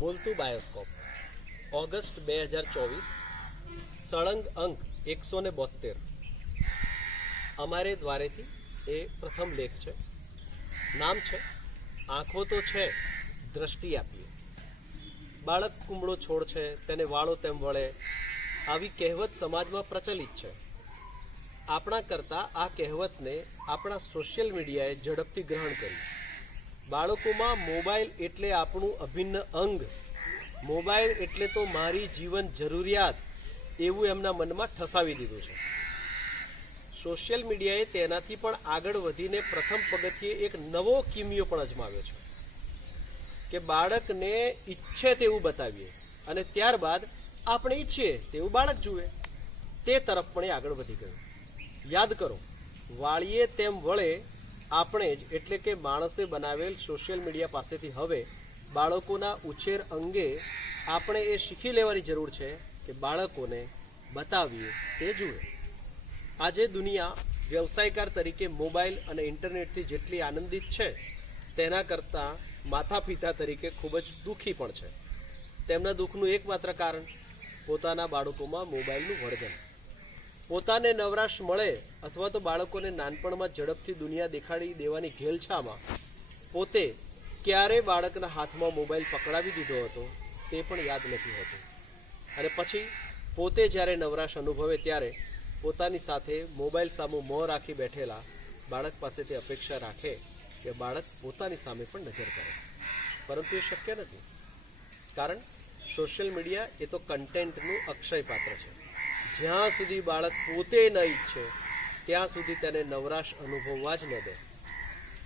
બોલતું બાયોસ્કોપ ઓગસ્ટ 2024 સળંગ અંક 172 અમારે દ્વારેથી એ પ્રથમ લેખ છે. નામ છે આંખો તો છે દ્રષ્ટિ આપીએ. બાળક કુમળો છોડ છે તેને વાળો તેમ વળે, આવી કહેવત સમાજમાં પ્રચલિત છે. આપણા કરતાં આ કહેવતને આપણા સોશિયલ મીડિયાએ ઝડપથી ગ્રહણ કરી. બાળકોમાં મોબાઈલ એટલે આપણું અભિન્ન અંગ, મોબાઈલ એટલે તો મારી જીવન જરૂરિયાત એવું એમના મનમાં ઠસાવી દીધું છે. સોશિયલ મીડિયાએ તેનાથી પણ આગળ વધીને પ્રથમ પગથિયે એક નવો કિમિયો પણ અજમાવ્યો છે કે બાળકને ઈચ્છે તેવું બતાવીએ અને ત્યારબાદ આપણે ઈચ્છીએ તેવું બાળક જુએ. તે તરફ પણ એ આગળ વધી ગયું. યાદ કરો, વાળીએ તેમ વળે આપણે જ એટલે કે માણસે બનાવેલ સોશિયલ મીડિયા પાસેથી હવે બાળકોના ઉછેર અંગે આપણે એ શીખી લેવાની જરૂર છે કે બાળકોને બતાવીએ તે જુએ. આજે દુનિયા વ્યવસાયકાર તરીકે મોબાઈલ અને ઇન્ટરનેટથી જેટલી આનંદિત છે તેના કરતાં માતા પિતા તરીકે ખૂબ જ દુઃખી પણ છે. તેમના દુઃખનું એકમાત્ર કારણ પોતાના બાળકોમાં મોબાઈલનું વળગન. પોતાને નવરાશ મળે અથવા તો બાળકોને નાનપણમાં ઝડપથી દુનિયા દેખાડી દેવાની ઘેલછામાં પોતે ક્યારે બાળકના હાથમાં મોબાઈલ પકડાવી દીધો હતો તે પણ યાદ નથી હોતું. અને પછી પોતે જ્યારે નવરાશ અનુભવે ત્યારે પોતાની સાથે મોબાઈલ સામે મોં રાખી બેઠેલા બાળક પાસેથી અપેક્ષા રાખે કે બાળક પોતાની સામે પણ નજર કરે. પરંતુ એ શક્ય નથી, કારણ સોશિયલ મીડિયા એ તો કન્ટેન્ટનું અક્ષય પાત્ર છે. જ્યાં સુધી બાળક પોતે ન ઈચ્છે ત્યાં સુધી તેને નવરાશ અનુભવવા જ ન દે.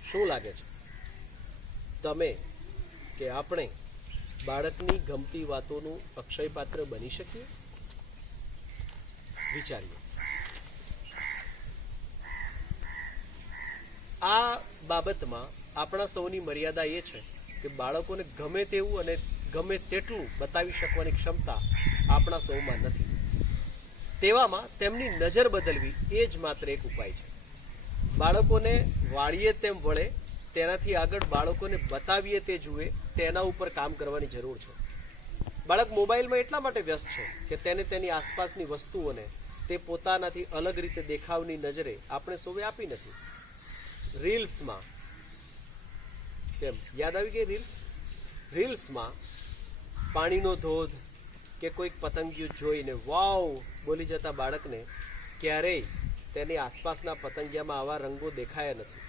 શું લાગે છે, તમે કે આપણે બાળકની ગમતી વાતોનું અક્ષય પાત્ર બની શકીએ? વિચારીએ. આ બાબતમાં આપણા સૌની મર્યાદા એ છે કે બાળકોને ગમે તેવું અને ગમે તેટલું બતાવી શકવાની ક્ષમતા આપણા સૌમાં નથી. તેવામાં તેમની નજર બદલવી એ જ માત્ર એક ઉપાય છે. બાળકોને વાળીએ તેમ વળે તેનાથી આગળ બાળકોને બતાવીએ તે જુએ તેના ઉપર કામ કરવાની જરૂર છે. બાળક મોબાઈલમાં એટલા માટે વ્યસ્ત છે કે તેને તેની આસપાસની વસ્તુઓને તે પોતાનાથી અલગ રીતે દેખાવની નજરે આપણે સૌએ આપી નથી. રીલ્સમાં કેમ યાદ આવી ગઈ રીલ્સમાં પાણીનો ધોધ કે કોઈક પતંગિયું જોઈને વાવ બોલી જતા બાળકને ક્યારેય તેની આસપાસના પતંગિયામાં આવા રંગો દેખાયા નથી.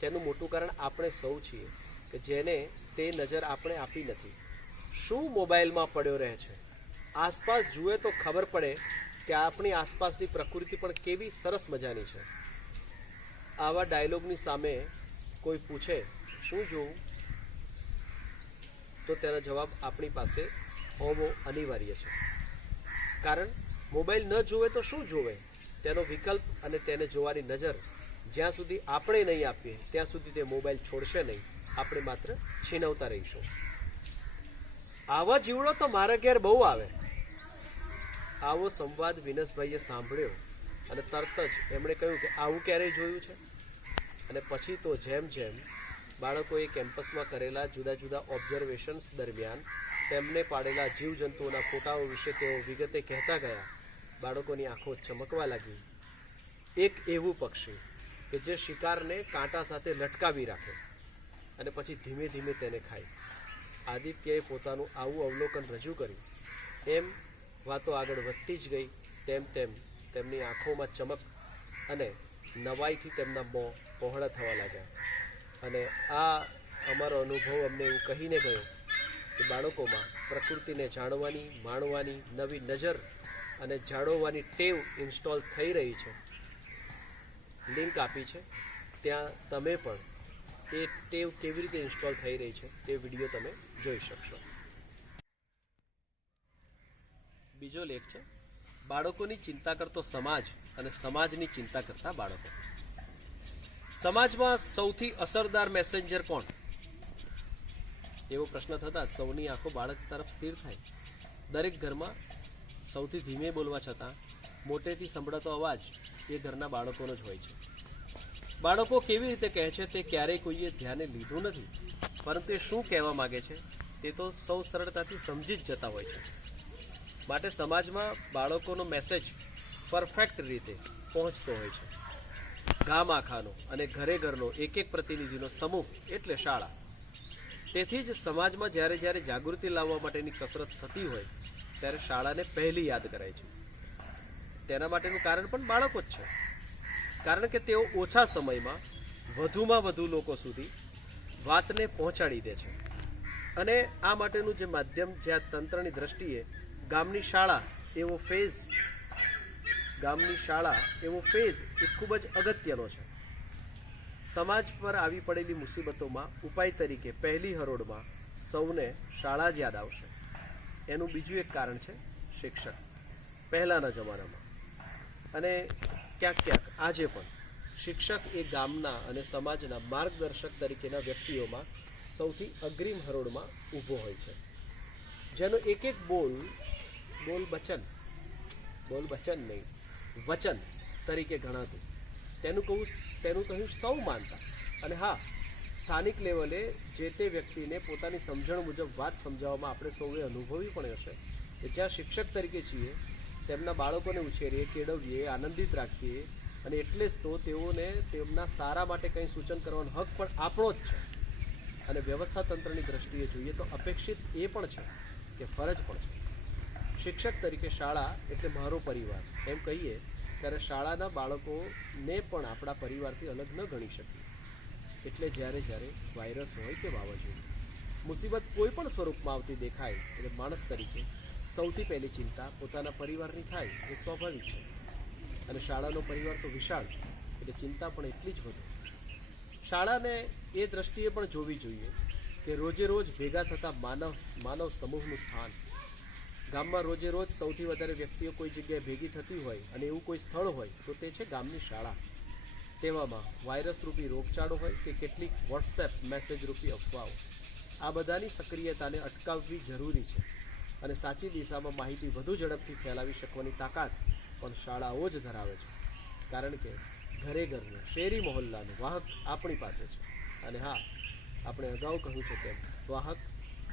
તેનું મોટું કારણ આપણે સૌ છીએ કે જેને તે નજર આપણે આપી નથી. શું મોબાઈલમાં પડ્યો રહે છે? આસપાસ જુએ તો ખબર પડે કે આપણી આસપાસની પ્રકૃતિ પણ કેવી સરસ મજાની છે. આવા ડાયલોગની સામે કોઈ પૂછે શું જોવું, તો તેનો જવાબ આપણી પાસે હોવો અનિવાર્ય છે. કારણ મોબાઈલ ન જોવે તો શું જોવે તેનો વિકલ્પ અને તેને જોવાની નજર જ્યાં સુધી આપણે નહીં આપીએ ત્યાં સુધી તે મોબાઈલ છોડશે નહીં. આપણે માત્ર છીનવતા રહીશું. આવા જીવડો તો મારા ઘેર બહુ આવે. આવો સંવાદ વિનસભાઈએ સાંભળ્યો અને તરત જ એમણે કહ્યું કે આવું ક્યારેય જોયું છે? અને પછી તો જેમ જેમ બાળકોએ કેમ્પસમાં કરેલા જુદા જુદા ઓબ્ઝર્વેશન્સ દરમિયાન તેમને પાડેલા જીવજંતુઓના ફોટાઓ વિશે તેઓ વિગતે કહેતા ગયા, બાળકોની આંખો ચમકવા લાગી. એક એવું પક્ષી કે જે શિકારને કાંટા સાથે લટકાવી રાખે અને પછી ધીમે ધીમે તેને ખાય. આદિત્યએ પોતાનું આવું અવલોકન રજૂ કર્યું. એમ વાતો આગળ વધતી જ ગઈ તેમ તેમ તેમની આંખોમાં ચમક અને નવાઈથી તેમના મોં પહોળા થવા લાગ્યા. અને આ અમારો અનુભવ અમને એવું કહીને ગયો કે બાળકોમાં પ્રકૃતિને જાણવાની, માણવાની નવી નજર અને જાળવવાની ટેવ ઇન્સ્ટોલ થઈ રહી છે. લિંક આપી છે, ત્યાં તમે પણ એ ટેવ કેવી રીતે ઇન્સ્ટોલ થઈ રહી છે તે વિડીયો તમે જોઈ શકશો. બીજો લેખ છે બાળકોની ચિંતા કરતો સમાજ અને સમાજની ચિંતા કરતા બાળકો. સમાજમાં સૌથી અસરદાર મેસેન્જર કોણ? એવો પ્રશ્ન થતા સૌની આંખો બાળક તરફ સ્થિર થાય. દરેક ઘરમાં સૌથી ધીમે બોલવા છતાં મોટેથી સંભળાતો અવાજ એ ઘરના બાળકોનો જ હોય છે. બાળકો કેવી રીતે કહે છે તે ક્યારેય કોઈએ ધ્યાને લીધું નથી, પરંતુ એ શું કહેવા માગે છે તે તે તો સૌ સરળતાથી સમજી જ જતા હોય છે. માટે સમાજમાં બાળકોનો મેસેજ પરફેક્ટ રીતે પહોંચતો હોય છે. ગામ આખાનો અને ઘરે ઘરનો એક એક પ્રતિનિધિનો સમૂહ એટલે શાળા. તેથી જ સમાજમાં જ્યારે જ્યારે જાગૃતિ લાવવા માટેની કસરત થતી હોય ત્યારે શાળાને પહેલી યાદ કરાય છે. તેના માટેનું કારણ પણ બાળકો જ છે. કારણ કે તેઓ ઓછા સમયમાં વધુમાં વધુ લોકો સુધી વાતને પહોંચાડી દે છે. અને આ માટેનું જે માધ્યમ જે આ તંત્રની દ્રષ્ટિએ ગામની શાળા એવો ફેઝ એ ખૂબ જ અગત્યનો છે. સમાજ પર આવી પડેલી મુસીબતોમાં ઉપાય તરીકે પહેલી હરોળમાં સૌને શાળા જ યાદ આવશે. એનું બીજું એક કારણ છે શિક્ષક. પહેલાંના જમાનામાં અને ક્યાંક ક્યાંક આજે પણ શિક્ષક એ ગામના અને સમાજના માર્ગદર્શક તરીકેના વ્યક્તિઓમાં સૌથી અગ્રિમ હરોળમાં ઊભો હોય છે. જેનો એક એક વચન તરીકે ગણાતું, તેનું કહ્યું સૌ માનતા. અને હા, સ્થાનિક લેવલે જે તે વ્યક્તિને પોતાની સમજણ મુજબ વાત સમજાવવામાં આપણે સૌએ અનુભવી પણ હશે કે જ્યાં શિક્ષક તરીકે છીએ તેમના બાળકોને ઉછેરીએ, કેળવીએ, આનંદિત રાખીએ અને એટલે જ તો તેઓને તેમના સારા માટે કંઈ સૂચન કરવાનો હક પણ આપણો જ છે. અને વ્યવસ્થા તંત્રની દ્રષ્ટિએ જોઈએ તો અપેક્ષિત એ પણ છે કે ફરજ પણ છે. શિક્ષક તરીકે શાળા એટલે મારો પરિવાર એમ કહીએ ત્યારે શાળાના બાળકોને પણ આપણા પરિવારથી અલગ ન ગણી શકીએ. એટલે જ્યારે જ્યારે વાયરસ હોય કે વાવાઝોડું, મુસીબત કોઈ પણ સ્વરૂપમાં આવતી દેખાય એટલે માણસ તરીકે સૌથી પહેલી ચિંતા પોતાના પરિવારની થાય એ સ્વાભાવિક છે. અને શાળાનો પરિવાર તો વિશાળ એટલે ચિંતા પણ એટલી જ વધુ. શાળાને એ દ્રષ્ટિએ પણ જોવી જોઈએ કે રોજે રોજ ભેગા થતા માનવ સમૂહનું સ્થાન. ગામમાં રોજે રોજ સૌથી વધારે વ્યક્તિઓ કોઈ જગ્યાએ ભેગી થતી હોય અને એવું કોઈ સ્થળ હોય તો તે છે ગામની શાળા. તેવામાં વાયરસ રૂપી રોગચાળો હોય કે કેટલીક વોટ્સએપ મેસેજ રૂપી અફવાઓ, આ બધાની સક્રિયતાને અટકાવવી જરૂરી છે. અને સાચી દિશામાં માહિતી વધુ ઝડપથી ફેલાવી શકવાની તાકાત પણ શાળાઓ જ ધરાવે છે. કારણ કે ઘરે ઘરનું, શેરી મહોલ્લાનું વાહક આપણી પાસે છે. અને હા, આપણે અગાઉ કહ્યું છે તેમ વાહક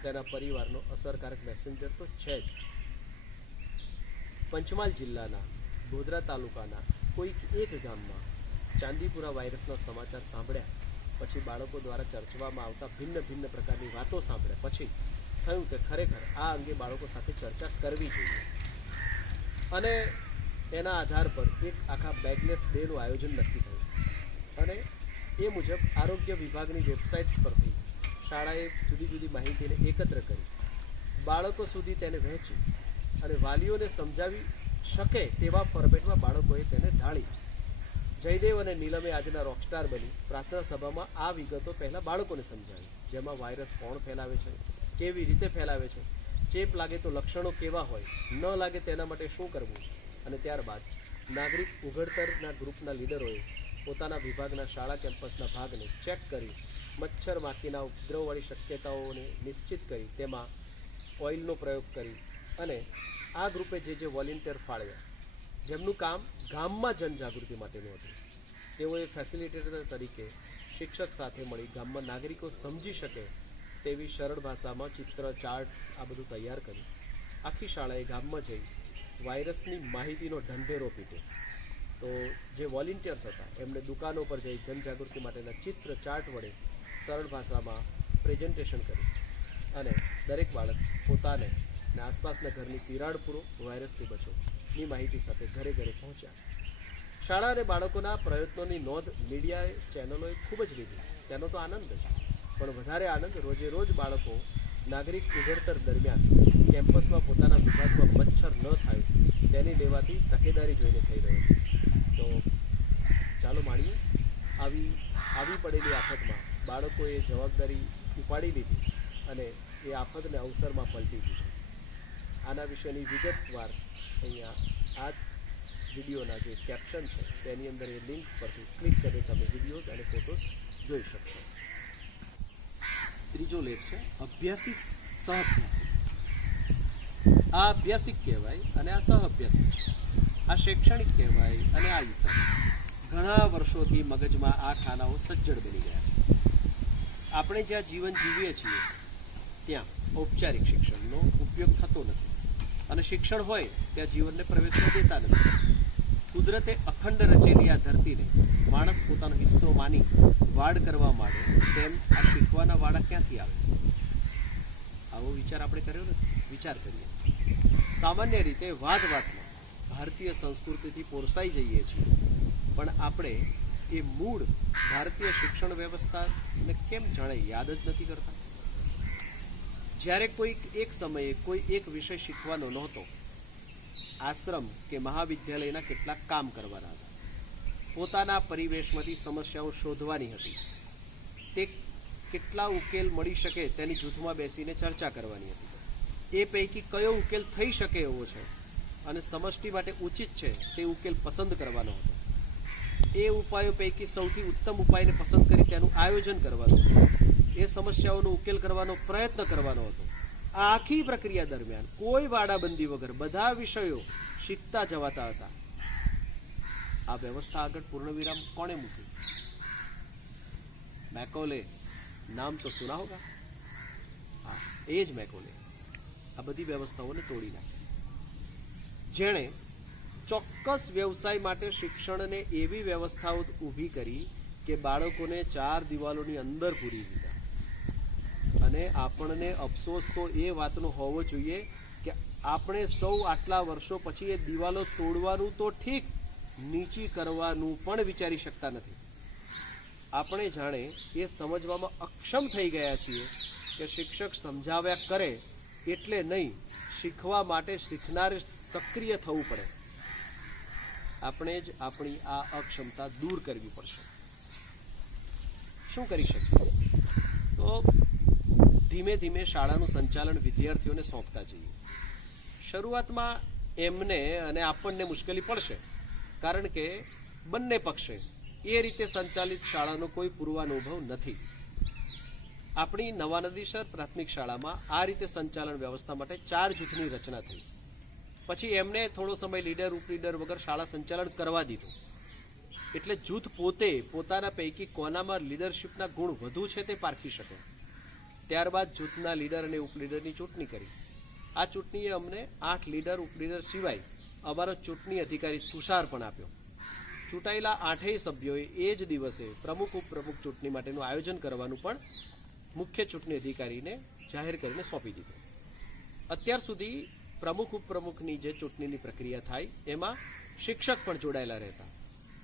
તેના પરિવારનો અસરકારક મેસેન્જર તો છે જ. પંચમહાલ જિલ્લાના ગોધરા તાલુકાના કોઈક એક ગામમાં ચાંદીપુરા વાયરસના સમાચાર સાંભળ્યા પછી બાળકો દ્વારા ચર્ચવામાં આવતા ભિન્ન પ્રકારની વાતો સાંભળ્યા પછી થયું કે ખરેખર આ અંગે બાળકો સાથે ચર્ચા કરવી જોઈએ. અને એના આધાર પર એક આખા બેગલેસ ડેનું આયોજન નક્કી થયું. અને એ મુજબ આરોગ્ય વિભાગની વેબસાઇટ્સ પરથી શાળાએ જુદી જુદી માહિતીને એકત્ર કરી બાળકો સુધી તેને વહેંચી અને વાલીઓને સમજાવી શકે તેવા ફોર્મેટમાં બાળકોએ તેને ઢાળી. જયદેવ અને નીલમે આજના રોકસ્ટાર બની પ્રાર્થના સભામાં આ વિગતો પહેલાં બાળકોને સમજાવી, જેમાં વાયરસ કોણ ફેલાવે છે, કેવી રીતે ફેલાવે છે, ચેપ લાગે તો લક્ષણો કેવા હોય, ન લાગે તેના માટે શું કરવું. અને ત્યારબાદ નાગરિક ઉઘડતરના ગ્રુપના લીડરોએ પોતાના વિભાગના શાળા કેમ્પસના ભાગને ચેક કરી મચ્છર માખીના ઉપદ્રવવાળી શક્યતાઓને નિશ્ચિત કરી તેમાં ઓઇલનો પ્રયોગ કરી અને આ ગ્રુપે જે વોલેન્ટિયર ફાળવ્યા જેમનું કામ ગામમાં જનજાગૃતિ માટેનું હતું, તેઓએ ફેસિલિટેટર તરીકે શિક્ષક સાથે મળી ગામમાં નાગરિકો સમજી શકે તેવી સરળ ભાષામાં ચિત્ર, ચાર્ટ આ બધું તૈયાર કરી આખી શાળાએ ગામમાં જઈ વાયરસની માહિતીનો ઢંઢેરો પીટ્યો. તો જે વોલેન્ટિયર્સ હતા એમણે દુકાનો પર જઈ જનજાગૃતિ માટેના ચિત્ર, ચાર્ટ વડે સરળ ભાષામાં પ્રેઝન્ટેશન કર્યું અને દરેક બાળક પોતાને અને આસપાસના ઘરની તિરાડ પૂરો, વાયરસથી બચો ની માહિતી સાથે ઘરે ઘરે પહોંચ્યા. શાળા અને બાળકોના પ્રયત્નોની નોંધ મીડિયાએ, ચેનલોએ ખૂબ જ લીધી. તેનો તો આનંદ છે, પણ વધારે આનંદ રોજે રોજ બાળકો નાગરિક ઉઘડતર દરમિયાન કેમ્પસમાં પોતાના વિભાગમાં મચ્છર ન થાય તેની લેવાતી તકેદારી જોઈને થઈ રહ્યો છે. તો ચાલો માણીએ આવી પડેલી આફતમાં બાળકોએ જવાબદારી ઉપાડી લીધી અને એ આફતને અવસરમાં પલટી દીધી. આના વિશેની વિગતવાર અહીંયા આ વિડીયોના જે કેપ્શન છે તેની અંદર એ લિંક્સ પરથી ક્લિક કરી તમે વિડીયોઝ અને ફોટોઝ જોઈ શકશો. ત્રીજો લેખ છે અભ્યાસી સહઅભ્યાસી. આ અભ્યાસિક કહેવાય અને આ સહઅભ્યાસિક. આ શૈક્ષણિક કહેવાય અને આ યુતક. ઘણા વર્ષોથી મગજમાં આ ખાનાઓ સજ્જડ બની ગયા. આપણે જ્યાં જીવન જીવીએ છીએ ત્યાં ઔપચારિક શિક્ષણનો ઉપયોગ થતો નથી અને શિક્ષણ હોય ત્યાં જીવનને પ્રવેશવા દેતા નથી. કુદરતે અખંડ રચેલી આ ધરતીને માણસ પોતાનો હિસ્સો માની વાડ કરવા માંડે તેમ આ શીખવાના વાડા ક્યાંથી આવે? આવો વિચાર આપણે કર્યો નથી. વિચાર કરીએ. સામાન્ય રીતે વાતમાં ભારતીય સંસ્કૃતિથી પોરસાઈ જઈએ છીએ, પણ આપણે એ મૂળ ભારતીય શિક્ષણ વ્યવસ્થાને કેમ જાણે યાદ જ નથી કરતા? જ્યારે કોઈક એક સમયે કોઈ એક વિષય શીખવાનો નહોતો, આશ્રમ કે મહાવિદ્યાલયના કેટલાક કામ કરવાના હતા, પોતાના પરિવેશમાંથી સમસ્યાઓ શોધવાની હતી, તે કેટલા ઉકેલ મળી શકે તેની જૂથમાં બેસીને ચર્ચા કરવાની હતી, એ પૈકી કયો ઉકેલ થઈ શકે એવો છે અને સમષ્ટિ માટે ઉચિત છે તે ઉકેલ પસંદ કરવાનો હતો, એ ઉપાયો પૈકી સૌથી ઉત્તમ ઉપાયને પસંદ કરી તેનું આયોજન કરવાનું હતું, એ સમસ્યાઓનો ઉકેલ કરવાનો પ્રયત્ન કરવાનો હતો. આ આખી પ્રક્રિયા દરમિયાન કોઈ વાડાબંધી વગર બધા વિષયો શીખતા જવાતા હતા. આ વ્યવસ્થા આગળ પૂર્ણવિરામ કોણે મૂક્યું? મેકોલે. નામ તો સુના હોગા. હા, એ જ મેકોલે આ બધી વ્યવસ્થાઓને તોડી નાખી. જેણે ચોક્કસ વ્યવસાય માટે શિક્ષણને એવી વ્યવસ્થાઓ ઊભી કરી કે બાળકોને 4 દિવાલોની અંદર પૂરી દીધા. અને આપણને અફસોસ તો એ વાતનો હોવો જોઈએ કે આપણે સૌ આટલા વર્ષો પછી એ દિવાલો તોડવાનું તો ઠીક, નીચી કરવાનું પણ વિચારી શકતા નથી. આપણે જાણે એ સમજવામાં અક્ષમ થઈ ગયા છીએ કે શિક્ષક સમજાવ્યા કરે એટલે નહીં, શીખવા માટે શીખનાર સક્રિય થવું પડે. આપણે જ આપણી આ અક્ષમતા દૂર કરવી પડશે. શું કરી શકીએ? તો ધીમે ધીમે શાળાનું સંચાલન વિદ્યાર્થીઓને સોંપતા જઈએ. શરૂઆતમાં એમને અને આપણને મુશ્કેલી પડશે, કારણ કે બંને પક્ષે એ રીતે સંચાલિત શાળાનો કોઈ પૂર્વાનુભવ નથી. આપણી નવા નદીસર પ્રાથમિક શાળામાં આ રીતે સંચાલન વ્યવસ્થા માટે 4 જૂથની રચના થઈ. પછી એમને થોડો સમય લીડર ઉપલીડર વગર શાળા સંચાલન કરવા દીધું. એટલે જૂથ પોતે પોતાના પૈકી કોનામાં લીડરશિપના ગુણ વધુ છે તે પારખી શકે. ત્યારબાદ જૂથના લીડર અને ઉપલીડરની ચૂંટણી કરી. આ ચૂંટણીએ અમને 8 લીડર ઉપલીડર સિવાય અમારો ચૂંટણી અધિકારી તુષાર પણ આપ્યો. ચૂંટાયેલા 8 સભ્યોએ એ જ દિવસે પ્રમુખ ઉપપ્રમુખ ચૂંટણી માટેનું આયોજન કરવાનું પણ મુખ્ય ચૂંટણી અધિકારીને જાહેર કરીને સોંપી દીધું. અત્યાર સુધી પ્રમુખ ઉપપ્રમુખની જે ચૂંટણીની પ્રક્રિયા થાય એમાં શિક્ષક પણ જોડાયેલા રહેતા,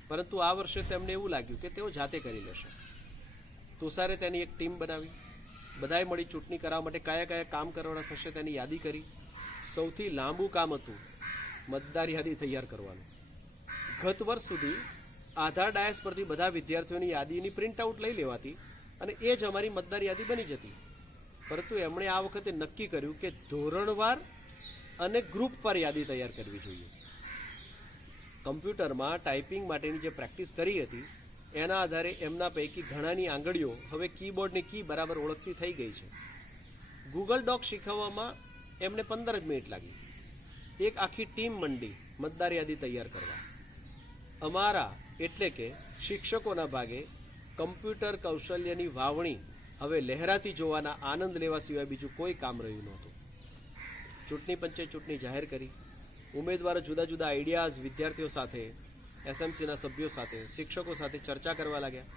પરંતુ આ વર્ષે તેમને એવું લાગ્યું કે તેઓ જાતે કરી લેશે. તુષારે તેની એક ટીમ બનાવી. બધાએ મળી ચૂંટણી કરાવવા માટે કયા કયા કામ કરવાના થશે તેની યાદી કરી. સૌથી લાંબુ કામ હતું મતદાર યાદી તૈયાર કરવાનું. ગત વર્ષ સુધી આધાર ડાયસ પરથી બધા વિદ્યાર્થીઓની યાદીની પ્રિન્ટઆઉટ લઈ લેવાતી અને એ જ અમારી મતદાર યાદી બની જતી. પરંતુ એમણે આ વખતે નક્કી કર્યું કે ધોરણવાર અને ગ્રુપવાર યાદી તૈયાર કરવી જોઈએ. કમ્પ્યુટરમાં ટાઈપિંગ માટેની જે પ્રેક્ટિસ કરી હતી એના આધારે એમના પૈકી ઘણાની આંગળીઓ હવે કીબોર્ડની કી બરાબર ઓળખતી થઈ ગઈ છે. ગૂગલ ડોક શીખવવામાં એમને 15 જ મિનિટ લાગી. એક આખી ટીમ મંડી મતદાર યાદી તૈયાર કરવા. અમારા એટલે કે શિક્ષકોના ભાગે કમ્પ્યુટર કૌશલ્યની વાવણી હવે લહેરાતી જોવાના આનંદ લેવા સિવાય બીજું કોઈ કામ રહ્યું નહોતું. ચૂંટણી પંચે ચૂંટણી જાહેર કરી. ઉમેદવારો જુદા જુદા આઈડિયાઝ વિદ્યાર્થીઓ સાથે, એસએમસીના સભ્યો સાથે, શિક્ષકો સાથે ચર્ચા કરવા લાગ્યા.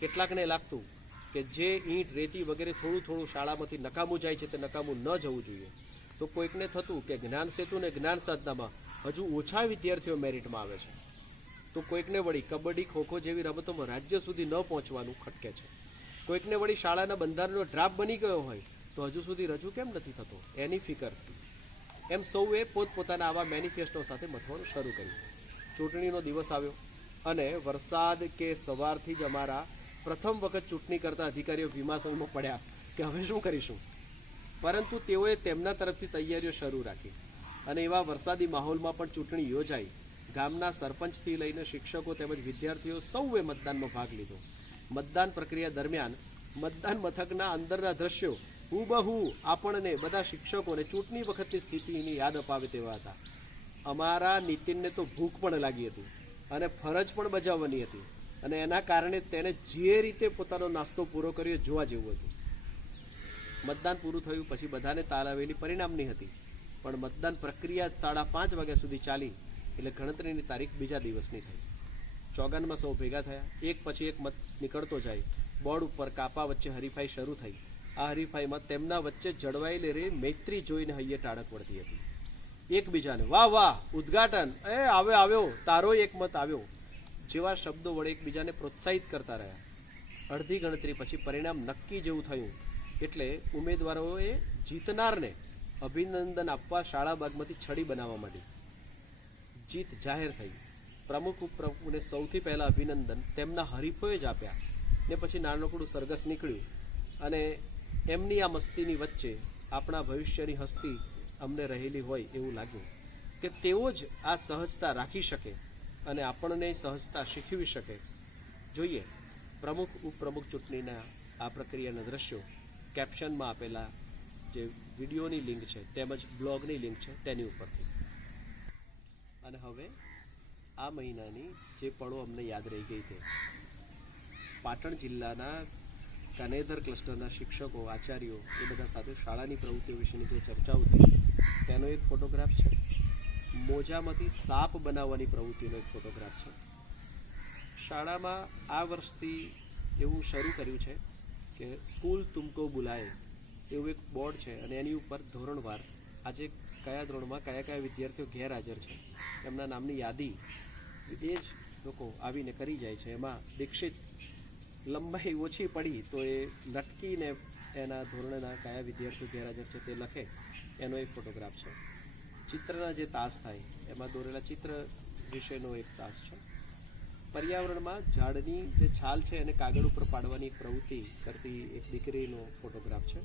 કેટલાકને લાગતું કે જે ઈંટ રેતી વગેરે થોડું થોડું શાળામાંથી નકામું જાય છે તે નકામું ન જવું જોઈએ. તો કોઈકને થતું કે જ્ઞાન સેતુ અને જ્ઞાન સાધનામાં હજુ ઓછા વિદ્યાર્થીઓ મેરિટમાં આવે છે. તો કોઈકને વળી કબડ્ડી ખોખો જેવી રમતોમાં રાજ્ય સુધી ન પહોંચવાનું ખટકે છે. કોઈકને વળી શાળાના બંધારણનો ડ્રાફ્ટ બની ગયો હોય તો હજુ સુધી રજૂ કેમ નથી થતો એની ફિકર. એમ સૌએ પોતપોતાના આવા મેનિફેસ્ટો સાથે મથવાનું શરૂ કર્યું. ચૂંટણીનો દિવસ આવ્યો અને વરસાદ કે સવારથી જ અમારા પ્રથમ વખત ચૂંટણી કરતા અધિકારીઓ વિમાસણમાં પડ્યા કે હવે શું કરીશું. પરંતુ તેઓએ તેમના તરફથી તૈયારીઓ શરૂ રાખી અને એવા વરસાદી માહોલમાં પણ ચૂંટણી યોજાઈ. ગામના સરપંચથી લઈને શિક્ષકો તેમજ વિદ્યાર્થીઓ સૌએ મતદાનમાં ભાગ લીધો. મતદાન પ્રક્રિયા દરમિયાન મતદાન મથકના અંદરના દ્રશ્યો હુબહુ આપણને બધા શિક્ષકોને ચૂંટણી વખતની સ્થિતિની યાદ અપાવે તેવા હતા. અમારા નીતિનને તો ભૂખ પણ લાગી હતી અને ફરજ પણ બજાવવાની હતી અને એના કારણે તેણે જે રીતે પોતાનો નાસ્તો પૂરો કર્યો જોવા જેવું હતું. મતદાન પૂરું થયું પછી બધાને તાલ આવેલી પરિણામની હતી, પણ મતદાન પ્રક્રિયા 5:30 વાગ્યા સુધી ચાલી એટલે ગણતરીની તારીખ બીજા દિવસની થઈ. ચોગાનમાં સૌ ભેગા થયા, એક પછી એક મત નીકળતો જાય. બોર્ડ ઉપર કાપા વચ્ચે હરીફાઈ શરૂ થઈ. આ હરીફાઈમાં તેમના વચ્ચે જળવાયેલી રે મૈત્રી જોઈને હૈયે ટાળક વળતી હતી. એકબીજાને વાહ વાહ, ઉદ્ઘાટન, આવ્યો તારો એક મત આવ્યો જેવા શબ્દો વડે એકબીજાને પ્રોત્સાહિત કરતા રહ્યા. અડધી ગણતરી પછી પરિણામ નક્કી જેવું થયું એટલે ઉમેદવારોએ જીતનારને અભિનંદન આપવા શાળા બાગમાંથી છડી બનાવવા માંડી. જીત જાહેર થઈ. પ્રમુખ ઉપપ્રમુખને સૌથી પહેલા અભિનંદન તેમના હરીફોએ જ આપ્યા ને પછી નાનકડું સરઘસ નીકળ્યું અને એમની આ મસ્તીની વચ્ચે આપણા ભવિષ્યની હસ્તી અમને રહેલી હોય એવું લાગ્યું કે તેઓ જ આ સહજતા રાખી શકે અને આપણને સહજતા શીખવી શકે. જોઈએ પ્રમુખ ઉપપ્રમુખ ચૂંટણીના આ પ્રક્રિયાના દ્રશ્યો કેપ્શનમાં આપેલા જે વિડીયોની લિંક છે તેમજ બ્લોગની લિંક છે તેની ઉપરથી. અને હવે આ મહિનાની જે પળો અમને યાદ રહી ગઈ છે, પાટણ જિલ્લાના કાનેધર ક્લસ્ટરના શિક્ષકો, આચાર્યો એ બધા સાથે શાળાની પ્રવૃત્તિઓ વિશેની જે ચર્ચાઓ થઈ તેનો એક ફોટોગ્રાફ છે. મોજામાંથી સાપ બનાવવાની પ્રવૃત્તિનો એક ફોટોગ્રાફ છે. શાળામાં આ વર્ષથી એવું શરૂ કર્યું છે કે સ્કૂલ તુમકો બુલાય એવું એક બોર્ડ છે અને એની ઉપર ધોરણવાર આજે કયા ધોરણમાં કયા કયા વિદ્યાર્થીઓ ગેરહાજર છે એમના નામની યાદી એ જ લોકો આવીને કરી જાય છે. એમાં દીક્ષિત લંબાઈ ઓછી પડી તો એ લટકીને એના ધોરણના કયા વિદ્યાર્થીઓ ગેરહાજર છે તે લખે એનો એક ફોટોગ્રાફ છે. ચિત્રના જે તાસ થાય એમાં દોરેલા ચિત્ર વિશેનો એક તાસ છે. પર્યાવરણમાં ઝાડની જે છાલ છે એને કાગળ ઉપર પાડવાની એક પ્રવૃત્તિ કરતી એક દીકરીનો ફોટોગ્રાફ છે.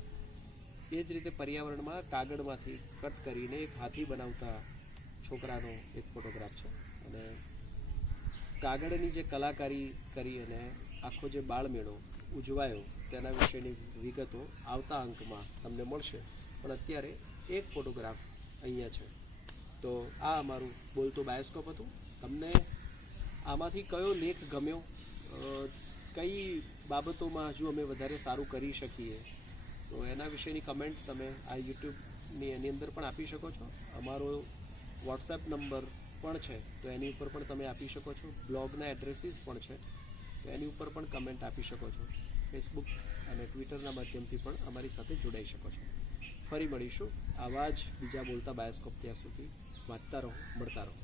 એ જ રીતે પર્યાવરણમાં કાગળમાંથી કટ કરીને એક હાથી બનાવતા છોકરાનો એક ફોટોગ્રાફ છે. અને કાગળની જે કલાકારી કરી અને આખો જે બાળમેળો ઉજવાયો તેના વિશેની વિગતો આવતા અંકમાં તમને મળશે, પણ અત્યારે એક ફોટોગ્રાફ અહીંયા છે. તો આ અમારું બોલતો બાયોસ્કોપ હતું. તમને આમાંથી કયો લેખ ગમ્યો, કઈ બાબતોમાં હજુ અમે વધારે સારું કરી શકીએ, તો એના વિશેની કમેન્ટ તમે આ યુટ્યુબની એની અંદર પણ આપી શકો છો. અમારો વોટ્સએપ નંબર પણ છે તો એની ઉપર પણ તમે આપી શકો છો. બ્લોગના એડ્રેસીસ પણ છે તો એની ઉપર પણ કમેન્ટ આપી શકો છો. ફેસબુક અને ટ્વિટરના માધ્યમથી પણ અમારી સાથે જોડાઈ શકો છો. ફરી મળીશું આવા જ બીજા બોલતા બાયોસ્કોપ. ત્યાં સુધી વાંચતા રહો, મળતા રહો.